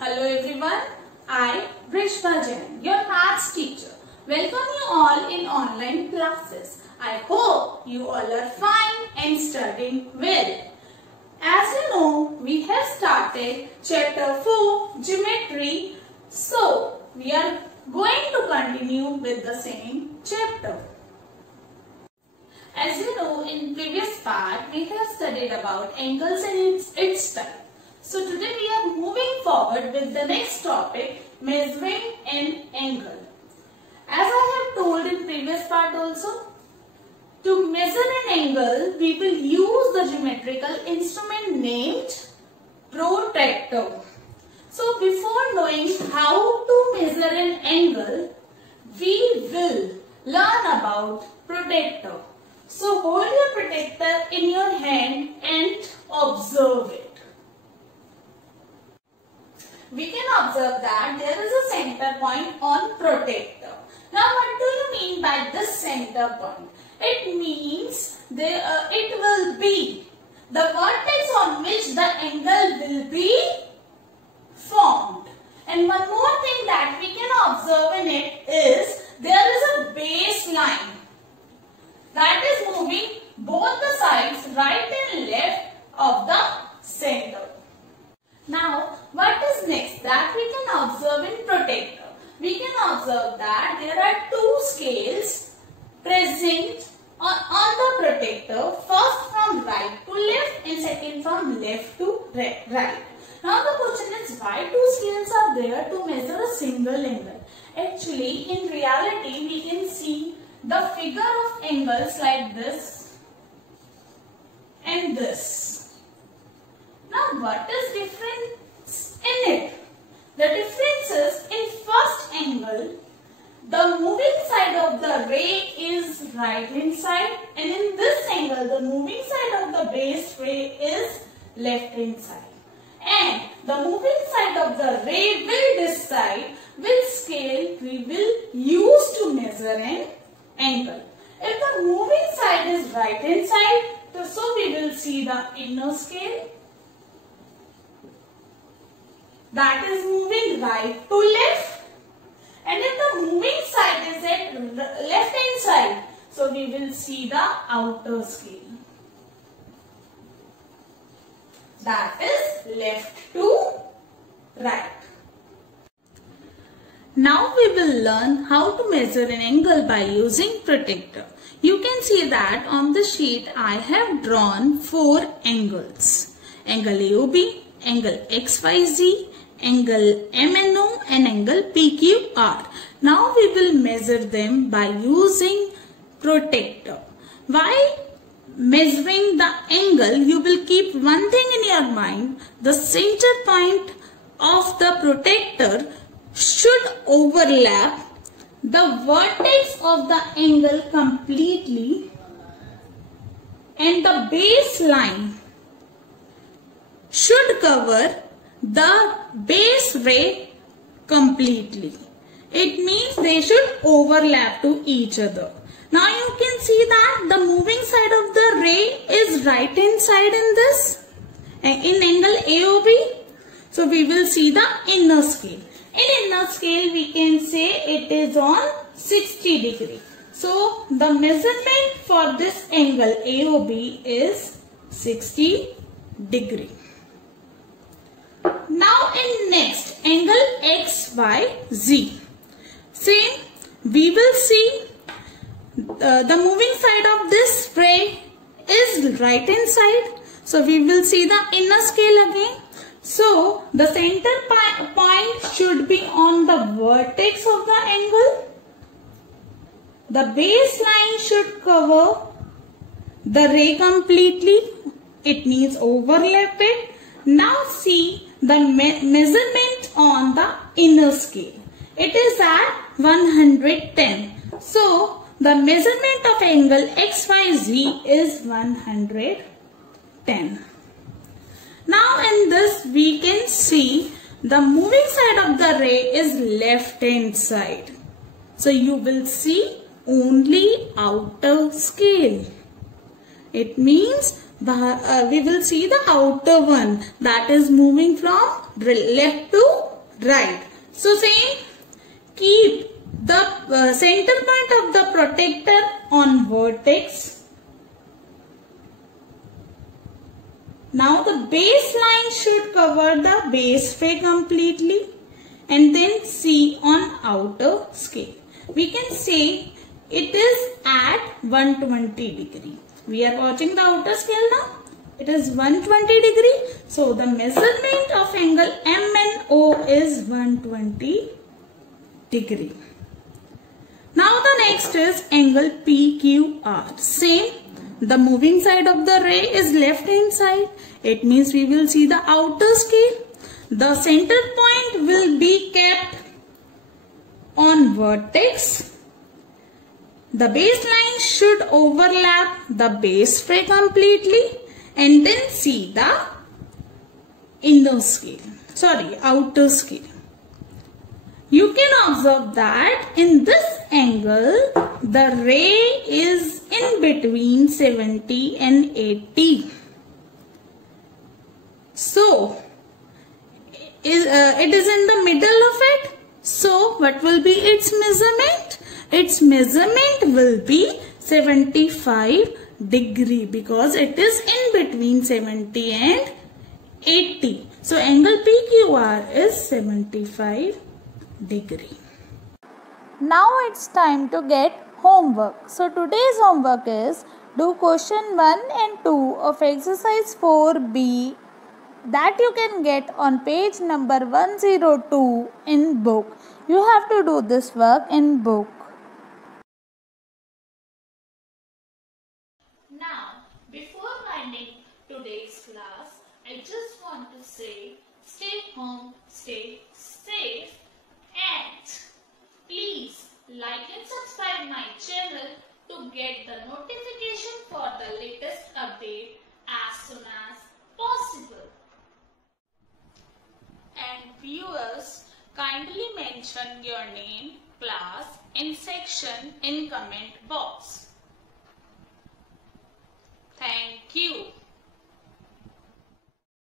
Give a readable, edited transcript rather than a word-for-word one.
Hello everyone, I Vrishva Jain, your maths teacher. Welcome you all in online classes. I hope you all are fine and studying well. As you know, we have started chapter 4 Geometry. So, we are going to continue with the same chapter. As you know, in previous part, we have studied about angles and its type. So today we are moving forward with the next topic, measuring an angle. As I have told in previous part also, to measure an angle, we will use the geometrical instrument named protractor. So before knowing how to measure an angle, we will learn about protractor. So hold your protractor in your hand and observe it. We can observe that there is a center point on protractor. Now what do you mean by this center point? It means it will be the vertex on which the angle will be formed. And one more thing that we can observe in it is there is a baseline that is moving both the sides, right and left of the center. Now, what is next that we can observe in protractor? We can observe that there are two scales present on the protractor, first from right to left and second from left to right. Now the question is, why two scales are there to measure a single angle? Actually, in reality, we can see the figure of angles like this and this. Now what is difference in it? The difference is, in first angle, the moving side of the ray is right hand side, and in this angle the moving side of the base ray is left hand side. And the moving side of the ray will decide which scale we will use to measure an angle. If the moving side is right hand side, so we will see the inner scale that is moving right to left, and if the moving side is at left hand side, so we will see the outer scale that is left to right. Now we will learn how to measure an angle by using protractor. You can see that on the sheet I have drawn 4 angles. Angle AOB, angle XYZ, angle MNO and angle PQR. Now we will measure them by using protractor. While measuring the angle, you will keep one thing in your mind. The center point of the protractor should overlap the vertex of the angle completely, and the baseline should cover the base ray completely. It means they should overlap to each other. Now you can see that the moving side of the ray is right hand side in this, in angle AOB. So we will see the inner scale. In inner scale we can say it is on 60 degree. So the measurement for this angle AOB is 60 degree. Now in next angle XYZ, same, we will see the moving side of this ray is right hand side. So we will see the inner scale again. So the center point should be on the vertex of the angle. The baseline should cover the ray completely. It means overlap it. Now see the measurement on the inner scale. It is at 110. So the measurement of angle XYZ is 110. Now in this we can see the moving side of the ray is left hand side. So you will see only outer scale. It means we will see the outer one that is moving from left to Right. So same, keep the center point of the protector on vertex. Now the baseline should cover the base ray completely, and then C on outer scale. We can say it is at 120 degree. We are watching the outer scale now. It is 120 degree. So the measurement of angle MNO is 120 degree. Now the next is angle PQR. Same. The moving side of the ray is left hand side. It means we will see the outer scale. The center point will be kept on vertex. The baseline should overlap the base ray completely, and then see the outer scale. You can observe that in this angle, the ray is in between 70 and 80. So, it is in the middle of it. So, what will be its measurement? Its measurement will be 75 degree because it is in between 70 and 80. So, angle PQR is 75 degree. Now it's time to get homework. So today's homework is do question 1 and 2 of exercise 4B that you can get on page number 102 in book. You have to do this work in book. Now, before winding today's class, I just want to say stay home, stay safe, and please like and subscribe my channel to get the notification for the latest update as soon as possible. And viewers, kindly mention your name, class and section in comment box. Thank you.